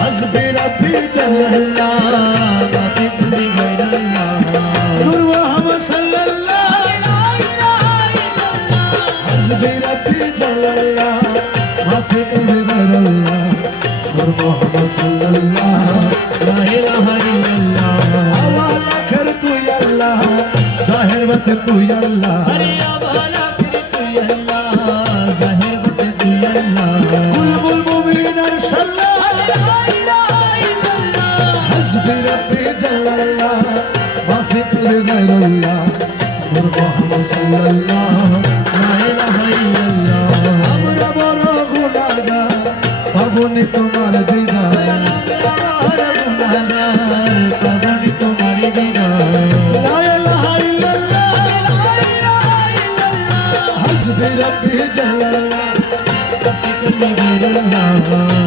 हस्बी रब्बी जल्लल्लाह माफी कुल्ली गैरल्लाह नूर मोहम्मद सल्लल्लाह ला इलाहा इल्लल्लाह हस्बी रब्बी जल्लल्लाह माफी कुल्ली गैरल्लाह नूर मोहम्मद सल्लल्लाह ला इलाहा इल्लल्लाह हवाला कर तू या अल्लाह जाहिर वत तू या अल्लाह अरे हवाला कर तू या अल्लाह जाहिर वत तू या अल्लाह बुलबुल मुमीन अरसल्लाह ला इलाहा इल्लल्लाह हस्बी रब्बी जल्लल्लाह माफी कुल्ली गैरल्लाह नूर मोहम्मद सल्लल्लाह ला इलाहा इल्लल्लाह हमरा बड़ गुनाहगार पाबনি তোমার দিদার পাবনি তোমার দিদার লা ইলাহা ইল্লাল্লাহ লা ইলাহা ইল্লাল্লাহ হসবি রব্বি জাল্লাল্লাহ কুল্লি গৈরুল্লাহ